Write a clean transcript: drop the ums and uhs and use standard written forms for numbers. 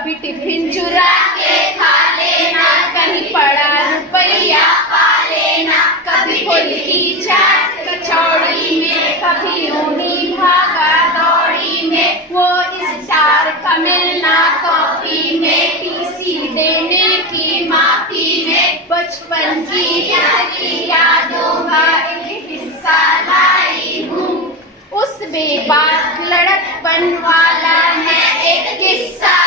कभी टिफिन चुरा के खा लेना, कहीं पड़ा रुपया पा लेना, कभी फुल की चाट कचौड़ी में, कभी यूं भागा दौड़ी में, वो स्टार का मिलना कॉफी में, टीसी देने की माफी में, बचपन की यादों का एक हिस्सा लाई हूँ, उस बेबाक लड़कपन वाला मैं एक किस्सा